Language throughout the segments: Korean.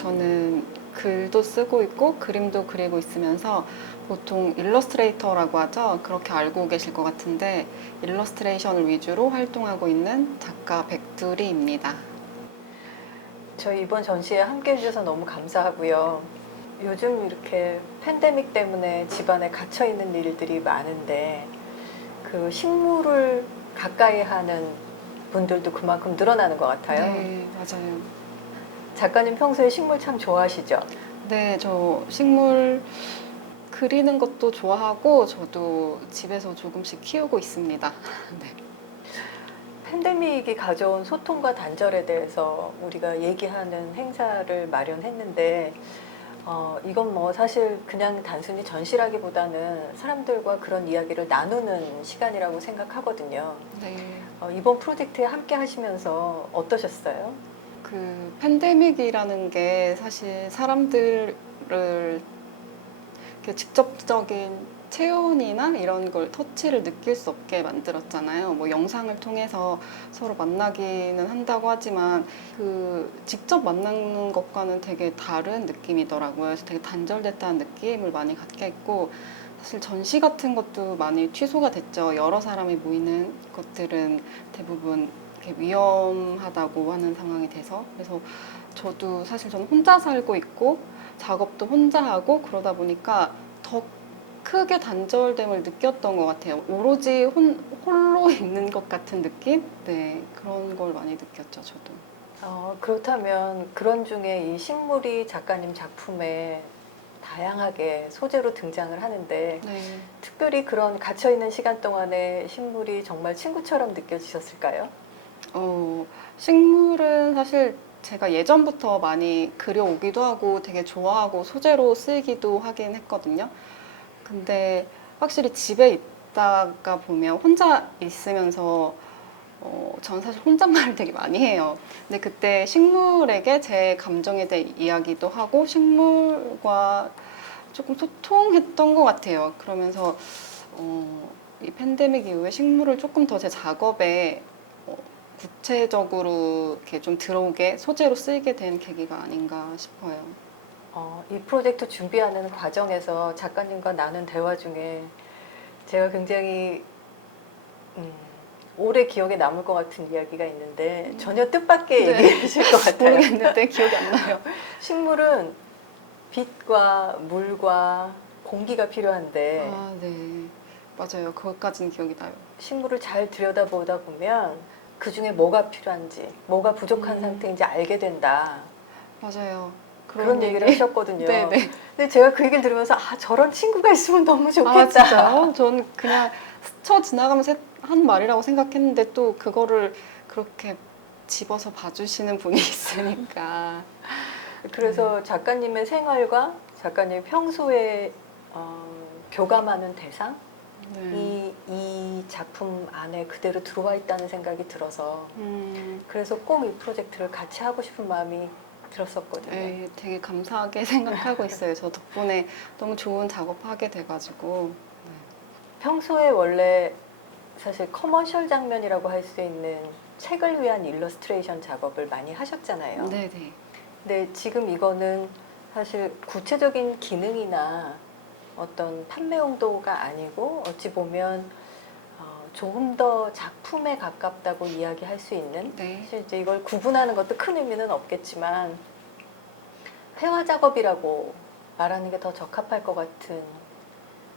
저는 글도 쓰고 있고 그림도 그리고 있으면서 보통 일러스트레이터라고 하죠. 그렇게 알고 계실 것 같은데 일러스트레이션을 위주로 활동하고 있는 작가 백두리입니다. 저희 이번 전시회 함께 해주셔서 너무 감사하고요. 요즘 이렇게 팬데믹 때문에 집안에 갇혀 있는 일들이 많은데 그 식물을 가까이 하는 분들도 그만큼 늘어나는 것 같아요. 네, 맞아요. 작가님 평소에 식물 참 좋아하시죠? 네, 저 식물 그리는 것도 좋아하고 저도 집에서 조금씩 키우고 있습니다. 네. 팬데믹이 가져온 소통과 단절에 대해서 우리가 얘기하는 행사를 마련했는데 이건 뭐 사실 그냥 단순히 전시라기보다는 사람들과 그런 이야기를 나누는 시간이라고 생각하거든요. 네. 이번 프로젝트에 함께 하시면서 어떠셨어요? 그 팬데믹이라는 게 사실 사람들을 이렇게 직접적인 체온이나 이런 걸 터치를 느낄 수 없게 만들었잖아요. 뭐 영상을 통해서 서로 만나기는 한다고 하지만 그 직접 만나는 것과는 되게 다른 느낌이더라고요. 그래서 되게 단절됐다는 느낌을 많이 갖게 했고 사실 전시 같은 것도 많이 취소가 됐죠. 여러 사람이 모이는 것들은 대부분 이렇게 위험하다고 하는 상황이 돼서 그래서 저도 사실 저는 혼자 살고 있고 작업도 혼자 하고 그러다 보니까 더 크게 단절됨을 느꼈던 것 같아요. 오로지 홀로 있는 것 같은 느낌? 네, 그런 걸 많이 느꼈죠, 저도. 그렇다면 그런 중에 이 식물이 작가님 작품에 다양하게 소재로 등장을 하는데 네. 특별히 그런 갇혀있는 시간 동안에 식물이 정말 친구처럼 느껴지셨을까요? 식물은 사실 제가 예전부터 많이 그려오기도 하고 되게 좋아하고 소재로 쓰이기도 하긴 했거든요. 근데 확실히 집에 있다가 보면 혼자 있으면서 전 사실 혼잣말을 되게 많이 해요. 근데 그때 식물에게 제 감정에 대해 이야기도 하고 식물과 조금 소통했던 것 같아요. 그러면서 이 팬데믹 이후에 식물을 조금 더 제 작업에 어, 구체적으로 이렇게 좀 들어오게 소재로 쓰이게 된 계기가 아닌가 싶어요. 이 프로젝트 준비하는 과정에서 작가님과 나눈 대화 중에 제가 굉장히 음, 오래 기억에 남을 것 같은 이야기가 있는데 전혀 뜻밖의 네. 얘기를 하실 것 같아요. 모르겠는데 기억이 안 나요. 식물은 빛과 물과 공기가 필요한데 아, 네. 맞아요. 그것까지는 기억이 나요. 식물을 잘 들여다보다 보면 그 중에 뭐가 필요한지, 뭐가 부족한 음, 상태인지 알게 된다. 맞아요. 그런 그런 얘기를 얘기. 하셨거든요. 네네. 근데 제가 그 얘기를 들으면서 저런 친구가 있으면 너무 아, 좋겠다. 진짜요? 전 그냥 스쳐 지나가면서 한 말이라고 생각했는데 또 그거를 그렇게 집어서 봐주시는 분이 있으니까. 네. 그래서 작가님의 생활과 작가님 평소에 교감하는 대상 네. 이 작품 안에 그대로 들어와 있다는 생각이 들어서 그래서 꼭 이 프로젝트를 같이 하고 싶은 마음이 들었었거든요. 네, 되게 감사하게 생각하고 있어요. 저 덕분에 너무 좋은 작업하게 돼가지고. 평소에 원래 사실 커머셜 장면이라고 할 수 있는 책을 위한 일러스트레이션 작업을 많이 하셨잖아요. 네네. 근데 지금 이거는 사실 구체적인 기능이나 어떤 판매 용도가 아니고 어찌 보면 조금 더 작품에 가깝다고 이야기할 수 있는 네. 사실 이제 이걸 구분하는 것도 큰 의미는 없겠지만 회화 작업이라고 말하는 게 더 적합할 것 같은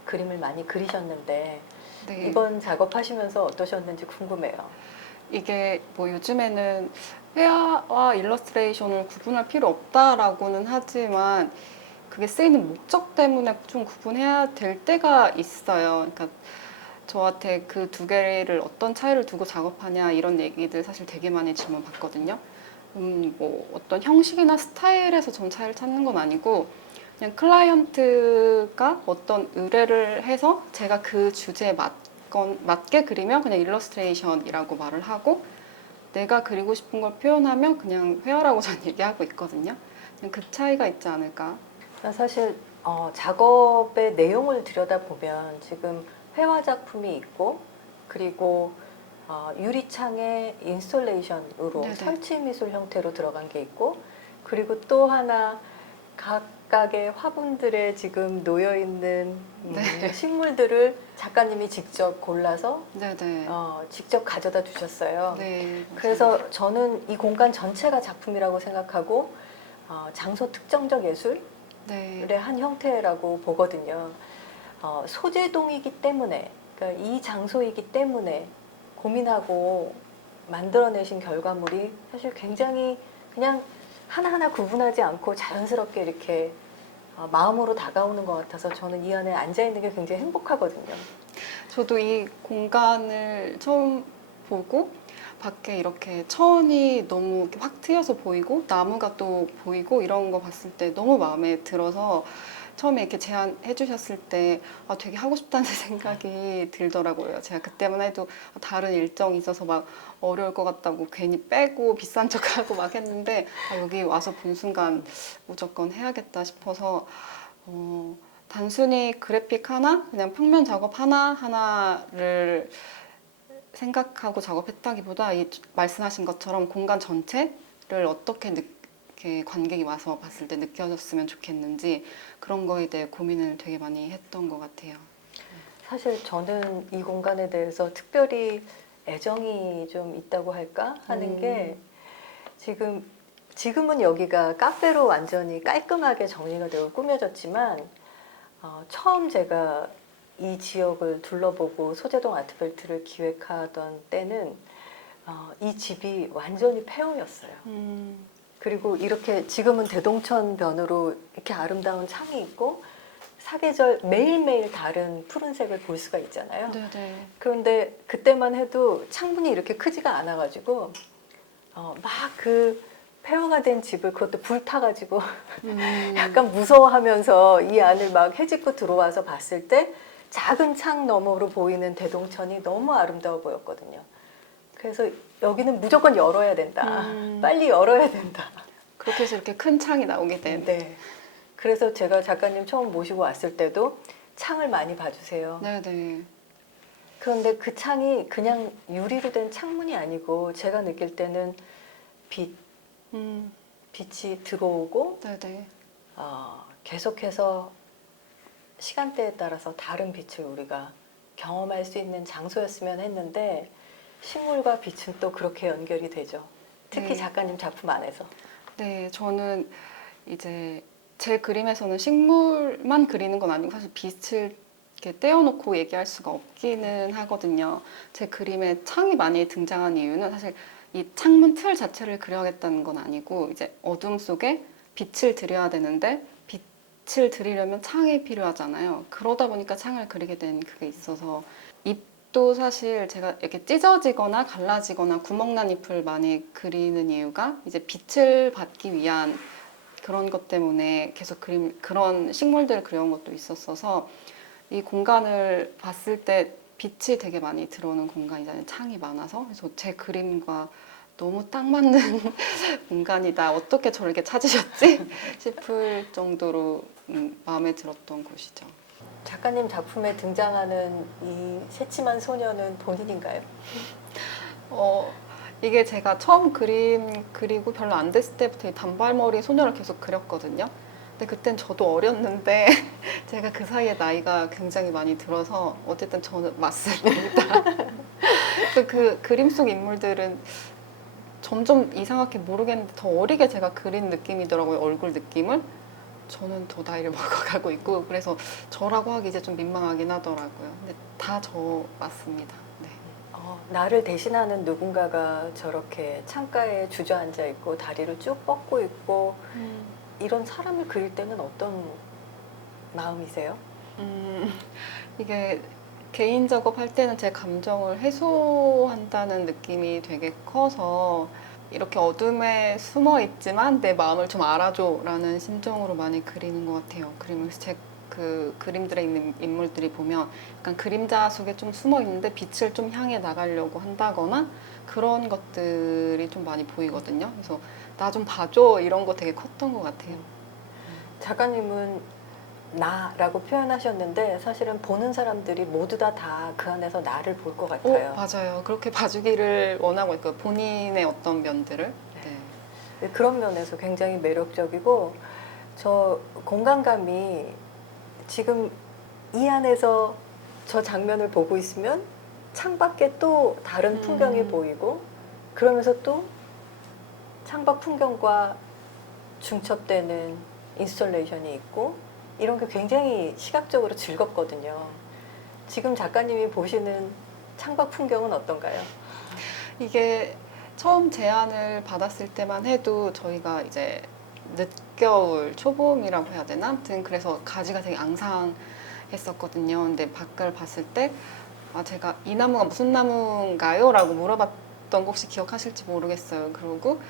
그림을 많이 그리셨는데 네. 이번 작업하시면서 어떠셨는지 궁금해요. 이게 뭐 요즘에는 회화와 일러스트레이션을 구분할 필요 없다라고는 하지만 그게 쓰이는 목적 때문에 좀 구분해야 될 때가 있어요. 그러니까 저한테 그 두 개를 어떤 차이를 두고 작업하냐 이런 얘기들 사실 되게 많이 질문 받거든요. 뭐 어떤 형식이나 스타일에서 전 차이를 찾는 건 아니고 그냥 클라이언트가 어떤 의뢰를 해서 제가 그 주제에 맞게 그리면 그냥 일러스트레이션이라고 말을 하고 내가 그리고 싶은 걸 표현하면 그냥 회화라고 전 얘기하고 있거든요. 그냥 그 차이가 있지 않을까. 사실 작업의 내용을 들여다보면 지금 회화 작품이 있고 그리고 유리창에 인스톨레이션으로 네네. 설치 미술 형태로 들어간 게 있고 그리고 또 하나 각각의 화분들에 지금 놓여 있는 네. 식물들을 작가님이 직접 골라서 네네. 직접 가져다 주셨어요. 네. 그래서 저는 이 공간 전체가 작품이라고 생각하고 장소 특정적 예술의 네. 한 형태라고 보거든요. 소재동이기 때문에, 그러니까 이 장소이기 때문에 고민하고 만들어내신 결과물이 사실 굉장히 그냥 하나하나 구분하지 않고 자연스럽게 이렇게 마음으로 다가오는 것 같아서 저는 이 안에 앉아있는 게 굉장히 행복하거든요. 저도 이 공간을 처음 보고 밖에 이렇게 천이 너무 이렇게 확 트여서 보이고 나무가 또 보이고 이런 거 봤을 때 너무 마음에 들어서 처음에 이렇게 제안해 주셨을 때 되게 하고 싶다는 생각이 들더라고요. 제가 그때만 해도 다른 일정이 있어서 막 어려울 것 같다고 괜히 빼고 비싼 척하고 막 했는데 여기 와서 본 순간 무조건 해야겠다 싶어서 단순히 그래픽 하나, 그냥 평면 작업 하나를 생각하고 작업했다기보다 이 말씀하신 것처럼 공간 전체를 어떻게 이렇게 관객이 와서 봤을 때 느껴졌으면 좋겠는지 그런 거에 대해 고민을 되게 많이 했던 것 같아요. 사실 저는 이 공간에 대해서 특별히 애정이 좀 있다고 할까 하는 게 지금은 여기가 카페로 완전히 깔끔하게 정리가 되고 꾸며졌지만 처음 제가 이 지역을 둘러보고 소재동 아트벨트를 기획하던 때는 이 집이 완전히 폐허였어요. 그리고 이렇게 지금은 대동천 변으로 이렇게 아름다운 창이 있고 사계절 매일매일 다른 푸른색을 볼 수가 있잖아요. 네네. 그런데 그때만 해도 창문이 이렇게 크지가 않아가지고 막 그 폐허가 된 집을 그것도 불타가지고 약간 무서워하면서 이 안을 막 헤집고 들어와서 봤을 때 작은 창 너머로 보이는 대동천이 너무 아름다워 보였거든요. 그래서 여기는 무조건 열어야 된다. 빨리 열어야 된다. 그렇게 해서 이렇게 큰 창이 나오게 된. 네. 그래서 제가 작가님 처음 모시고 왔을 때도 창을 많이 봐주세요. 네네. 그런데 그 창이 그냥 유리로 된 창문이 아니고 제가 느낄 때는 빛이 들어오고 네네. 계속해서 시간대에 따라서 다른 빛을 우리가 경험할 수 있는 장소였으면 했는데 식물과 빛은 또 그렇게 연결이 되죠. 특히 네. 작가님 작품 안에서. 네, 저는 이제 제 그림에서는 식물만 그리는 건 아니고 사실 빛을 이렇게 떼어놓고 얘기할 수가 없기는 하거든요. 제 그림에 창이 많이 등장한 이유는 사실 이 창문 틀 자체를 그려야겠다는 건 아니고 이제 어둠 속에 빛을 들여야 되는데 빛을 들이려면 창이 필요하잖아요. 그러다 보니까 창을 그리게 된 그게 있어서 잎도 사실 제가 이렇게 찢어지거나 갈라지거나 구멍난 잎을 많이 그리는 이유가 이제 빛을 받기 위한 그런 것 때문에 계속 그런 식물들을 그려온 것도 있었어서 이 공간을 봤을 때 빛이 되게 많이 들어오는 공간이잖아요. 창이 많아서. 그래서 제 그림과 너무 딱 맞는 공간이다. 어떻게 저를 이렇게 찾으셨지? 싶을 정도로 마음에 들었던 곳이죠. 작가님 작품에 등장하는 이 새침한 소녀는 본인인가요? 이게 제가 처음 그림 그리고 별로 안 됐을 때부터 이 단발머리 소녀를 계속 그렸거든요. 근데 그땐 저도 어렸는데 제가 그 사이에 나이가 굉장히 많이 들어서 어쨌든 저는 맞습니다. 또 그 그림 속 인물들은 점점 이상하게 모르겠는데 더 어리게 제가 그린 느낌이더라고요. 얼굴 느낌을. 저는 더 나이를 먹어가고 있고 그래서 저라고 하기 이제 좀 민망하긴 하더라고요. 근데 다 저 맞습니다. 네. 나를 대신하는 누군가가 저렇게 창가에 주저앉아 있고 다리를 쭉 뻗고 있고 이런 사람을 그릴 때는 어떤 마음이세요? 이게 개인 작업할 때는 제 감정을 해소한다는 느낌이 되게 커서 이렇게 어둠에 숨어 있지만 내 마음을 좀 알아줘 라는 심정으로 많이 그리는 것 같아요. 그리면서 제 그 그림들에 있는 인물들이 보면 약간 그림자 속에 좀 숨어 있는데 빛을 좀 향해 나가려고 한다거나 그런 것들이 좀 많이 보이거든요. 그래서 나 좀 봐줘 이런 거 되게 컸던 것 같아요. 작가님은 나라고 표현하셨는데 사실은 보는 사람들이 모두 다 그 안에서 나를 볼 것 같아요. 맞아요. 그렇게 봐주기를 원하고 있고 본인의 어떤 면들을. 네. 네, 그런 면에서 굉장히 매력적이고 저 공간감이 지금 이 안에서 저 장면을 보고 있으면 창밖에 또 다른 풍경이 보이고 그러면서 또 창밖 풍경과 중첩되는 인스톨레이션이 있고 이런 게 굉장히 시각적으로 즐겁거든요. 지금 작가님이 보시는 창밖 풍경은 어떤가요? 이게 처음 제안을 받았을 때만 해도 저희가 이제 늦겨울, 초봄이라고 해야 되나? 아무튼 그래서 가지가 되게 앙상했었거든요. 근데 밖을 봤을 때 제가 이 나무가 무슨 나무인가요? 라고 물어봤던 거 혹시 기억하실지 모르겠어요. 그러고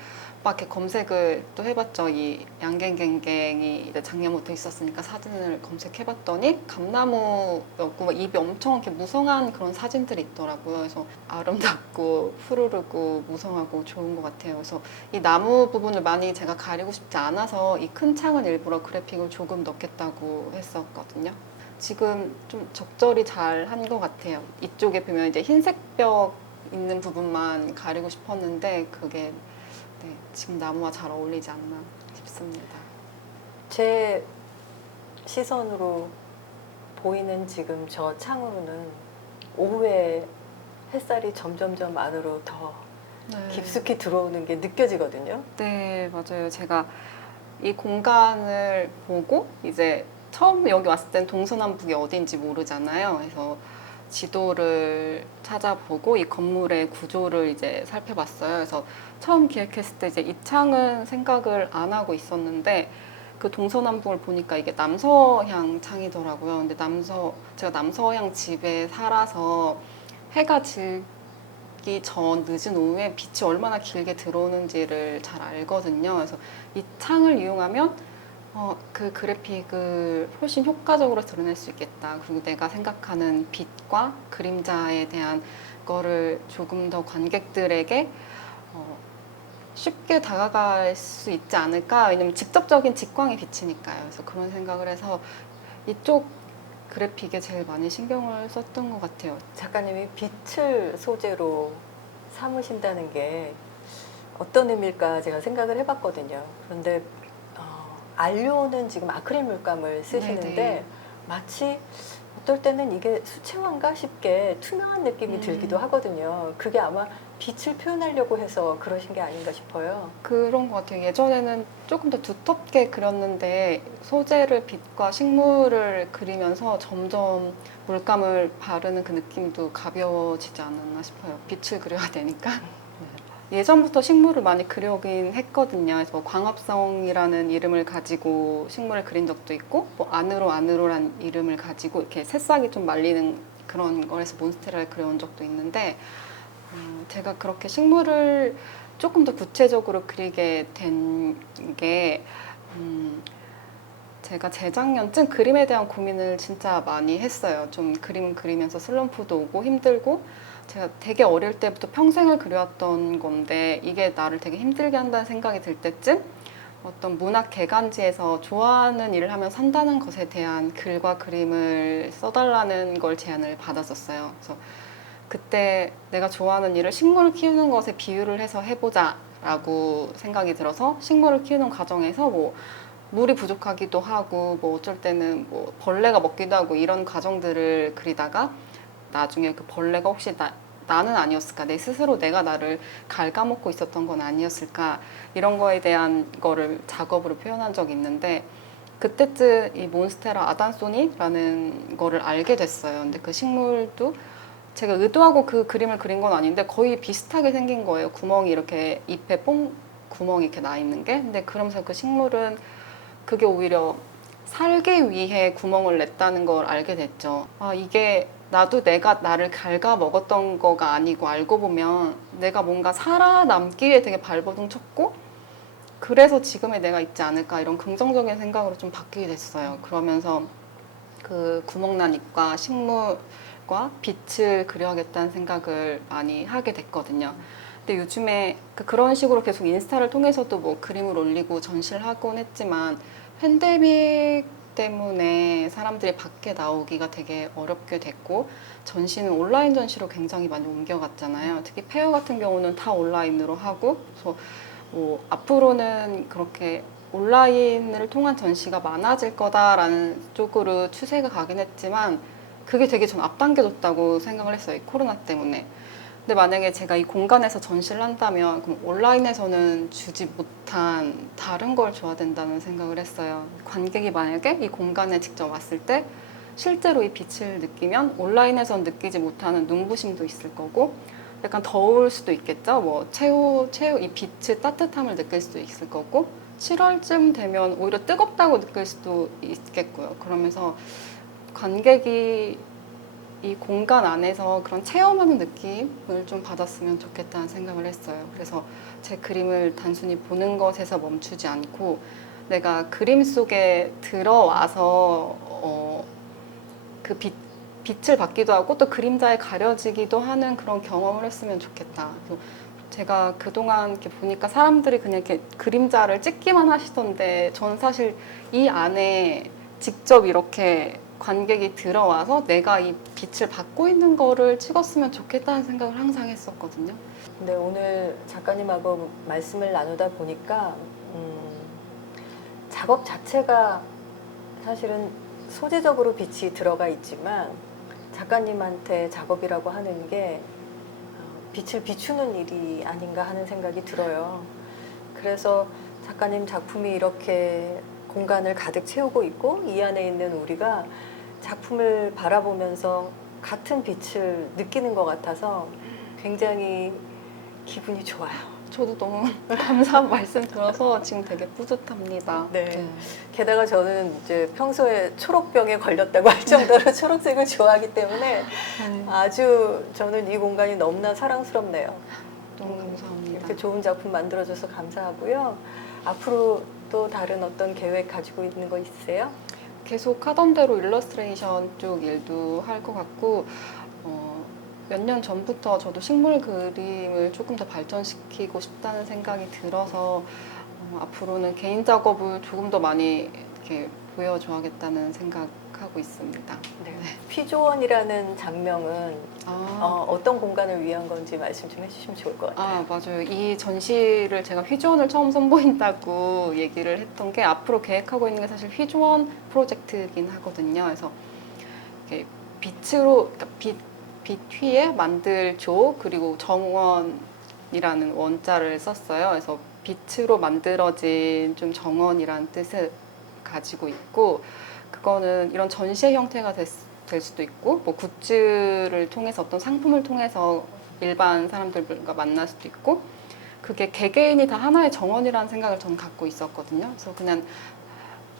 막 이렇게 검색을 또 해봤죠. 이 양갱갱갱이 이제 작년부터 있었으니까 사진을 검색해봤더니 감나무였고 막 잎이 엄청 이렇게 무성한 그런 사진들이 있더라고요. 그래서 아름답고 푸르르고 무성하고 좋은 것 같아요. 그래서 이 나무 부분을 많이 제가 가리고 싶지 않아서 이 큰 창은 일부러 그래픽을 조금 넣겠다고 했었거든요. 지금 좀 적절히 잘 한 것 같아요. 이쪽에 보면 이제 흰색 벽 있는 부분만 가리고 싶었는데 그게 네, 지금 나무와 잘 어울리지 않나 싶습니다. 제 시선으로 보이는 지금 저 창으로는 오후에 햇살이 점점점 안으로 더 네. 깊숙이 들어오는 게 느껴지거든요. 네, 맞아요. 제가 이 공간을 보고 이제 처음 여기 왔을 땐 동서남북이 어딘지 모르잖아요. 그래서 지도를 찾아보고 이 건물의 구조를 이제 살펴봤어요. 그래서 처음 기획했을 때 이제 이 창은 생각을 안 하고 있었는데 그 동서남북을 보니까 이게 남서향 창이더라고요. 근데 제가 남서향 집에 살아서 해가 지기 전 늦은 오후에 빛이 얼마나 길게 들어오는지를 잘 알거든요. 그래서 이 창을 이용하면 그 그래픽을 훨씬 효과적으로 드러낼 수 있겠다. 그리고 내가 생각하는 빛과 그림자에 대한 거를 조금 더 관객들에게 쉽게 다가갈 수 있지 않을까. 왜냐면 직접적인 직광이 비치니까요. 그래서 그런 생각을 해서 이쪽 그래픽에 제일 많이 신경을 썼던 것 같아요. 작가님이 빛을 소재로 삼으신다는 게 어떤 의미일까 제가 생각을 해봤거든요. 그런데 안료는 지금 아크릴 물감을 쓰시는데 네네. 마치 어떨 때는 이게 수채화인가 싶게 투명한 느낌이 들기도 하거든요. 그게 아마 빛을 표현하려고 해서 그러신 게 아닌가 싶어요. 그런 것 같아요. 예전에는 조금 더 두텁게 그렸는데 소재를 빛과 식물을 그리면서 점점 물감을 바르는 그 느낌도 가벼워지지 않았나 싶어요. 빛을 그려야 되니까. 예전부터 식물을 많이 그려오긴 했거든요. 그래서 뭐 광합성이라는 이름을 가지고 식물을 그린 적도 있고, 뭐 안으로란 이름을 가지고 이렇게 새싹이 좀 말리는 그런 거에서 몬스테라를 그려온 적도 있는데, 제가 그렇게 식물을 조금 더 구체적으로 그리게 된 게, 제가 재작년쯤 그림에 대한 고민을 진짜 많이 했어요. 좀 그림 그리면서 슬럼프도 오고 힘들고, 제가 되게 어릴 때부터 평생을 그려왔던 건데, 이게 나를 되게 힘들게 한다는 생각이 들 때쯤, 어떤 문학 개간지에서 좋아하는 일을 하면 산다는 것에 대한 글과 그림을 써달라는 걸 제안을 받았었어요. 그래서 그때 내가 좋아하는 일을 식물을 키우는 것에 비유를 해서 해보자 라고 생각이 들어서 식물을 키우는 과정에서 뭐 물이 부족하기도 하고 뭐 어쩔 때는 뭐 벌레가 먹기도 하고 이런 과정들을 그리다가 나중에 그 벌레가 혹시 나는 아니었을까? 내 스스로 내가 나를 갉아먹고 있었던 건 아니었을까? 이런 거에 대한 거를 작업으로 표현한 적이 있는데 그때쯤 이 몬스테라 아단소니라는 거를 알게 됐어요. 근데 그 식물도 제가 의도하고 그 그림을 그린 건 아닌데 거의 비슷하게 생긴 거예요. 구멍이 이렇게 잎에 구멍이 이렇게 나 있는 게. 근데 그러면서 그 식물은 그게 오히려 살기 위해 구멍을 냈다는 걸 알게 됐죠. 이게 나도 내가 나를 갉아 먹었던 거가 아니고 알고 보면 내가 뭔가 살아남기 위해 되게 발버둥 쳤고 그래서 지금의 내가 있지 않을까 이런 긍정적인 생각으로 좀 바뀌게 됐어요. 그러면서 그 구멍난 잎과 식물과 빛을 그려야겠다는 생각을 많이 하게 됐거든요. 근데 요즘에 그런 식으로 계속 인스타를 통해서도 뭐 그림을 올리고 전시를 하곤 했지만 팬데믹 때문에 사람들이 밖에 나오기가 되게 어렵게 됐고 전시는 온라인 전시로 굉장히 많이 옮겨갔잖아요. 특히 페어 같은 경우는 다 온라인으로 하고 그래서 뭐 앞으로는 그렇게 온라인을 통한 전시가 많아질 거다라는 쪽으로 추세가 가긴 했지만 그게 되게 전 앞당겨졌다고 생각을 했어요. 이 코로나 때문에. 근데 만약에 제가 이 공간에서 전시를 한다면 그럼 온라인에서는 주지 못한 다른 걸 줘야 된다는 생각을 했어요. 관객이 만약에 이 공간에 직접 왔을 때 실제로 이 빛을 느끼면 온라인에서는 느끼지 못하는 눈부심도 있을 거고 약간 더울 수도 있겠죠. 뭐 이 빛의 따뜻함을 느낄 수도 있을 거고 7월쯤 되면 오히려 뜨겁다고 느낄 수도 있겠고요. 그러면서 관객이 이 공간 안에서 그런 체험하는 느낌을 좀 받았으면 좋겠다는 생각을 했어요. 그래서 제 그림을 단순히 보는 것에서 멈추지 않고 내가 그림 속에 들어와서 그 빛을 받기도 하고 또 그림자에 가려지기도 하는 그런 경험을 했으면 좋겠다. 그래서 제가 그동안 이렇게 보니까 사람들이 그냥 이렇게 그림자를 찍기만 하시던데 저는 사실 이 안에 직접 이렇게 관객이 들어와서 내가 이 빛을 받고 있는 거를 찍었으면 좋겠다는 생각을 항상 했었거든요. 근데 오늘 작가님하고 말씀을 나누다 보니까 작업 자체가 사실은 소재적으로 빛이 들어가 있지만 작가님한테 작업이라고 하는 게 빛을 비추는 일이 아닌가 하는 생각이 들어요. 그래서 작가님 작품이 이렇게 공간을 가득 채우고 있고 이 안에 있는 우리가 작품을 바라보면서 같은 빛을 느끼는 것 같아서 굉장히 기분이 좋아요. 저도 너무 감사한 말씀 들어서 지금 되게 뿌듯합니다. 네. 게다가 저는 이제 평소에 초록병에 걸렸다고 할 정도로 초록색을 좋아하기 때문에 아주 저는 이 공간이 너무나 사랑스럽네요. 너무 감사합니다. 이렇게 좋은 작품 만들어줘서 감사하고요. 앞으로 또 다른 어떤 계획 가지고 있는 거 있으세요? 계속 하던 대로 일러스트레이션 쪽 일도 할 것 같고 몇 년 전부터 저도 식물 그림을 조금 더 발전시키고 싶다는 생각이 들어서 앞으로는 개인 작업을 조금 더 많이 이렇게 보여줘야겠다는 생각하고 있습니다. 네. 휘조원이라는 장명은 아, 어떤 공간을 위한 건지 말씀 좀 해주시면 좋을 것 같아요. 맞아요. 이 전시를 제가 휘조원을 처음 선보인다고 얘기를 했던 게 앞으로 계획하고 있는 게 사실 휘조원 프로젝트이긴 하거든요. 그래서 이렇게 빛으로, 그러니까 빛 위에 만들 조 그리고 정원이라는 원자를 썼어요. 그래서 빛으로 만들어진 좀 정원이라는 뜻을 가지고 있고 그거는 이런 전시의 형태가 될 수도 있고 뭐 굿즈를 통해서 어떤 상품을 통해서 일반 사람들과 만날 수도 있고 그게 개개인이 다 하나의 정원이라는 생각을 저는 갖고 있었거든요. 그래서 그냥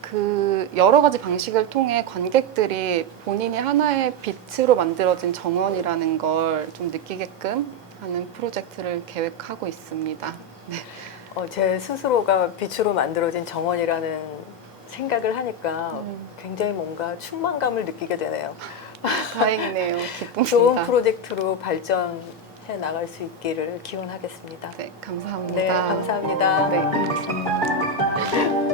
그 여러 가지 방식을 통해 관객들이 본인이 하나의 빛으로 만들어진 정원이라는 걸 좀 느끼게끔 하는 프로젝트를 계획하고 있습니다. 제 스스로가 빛으로 만들어진 정원이라는 생각을 하니까 굉장히 뭔가 충만감을 느끼게 되네요. 다행이네요. 기쁩니다. 좋은 프로젝트로 발전해 나갈 수 있기를 기원하겠습니다. 네, 감사합니다. 네, 감사합니다. 네.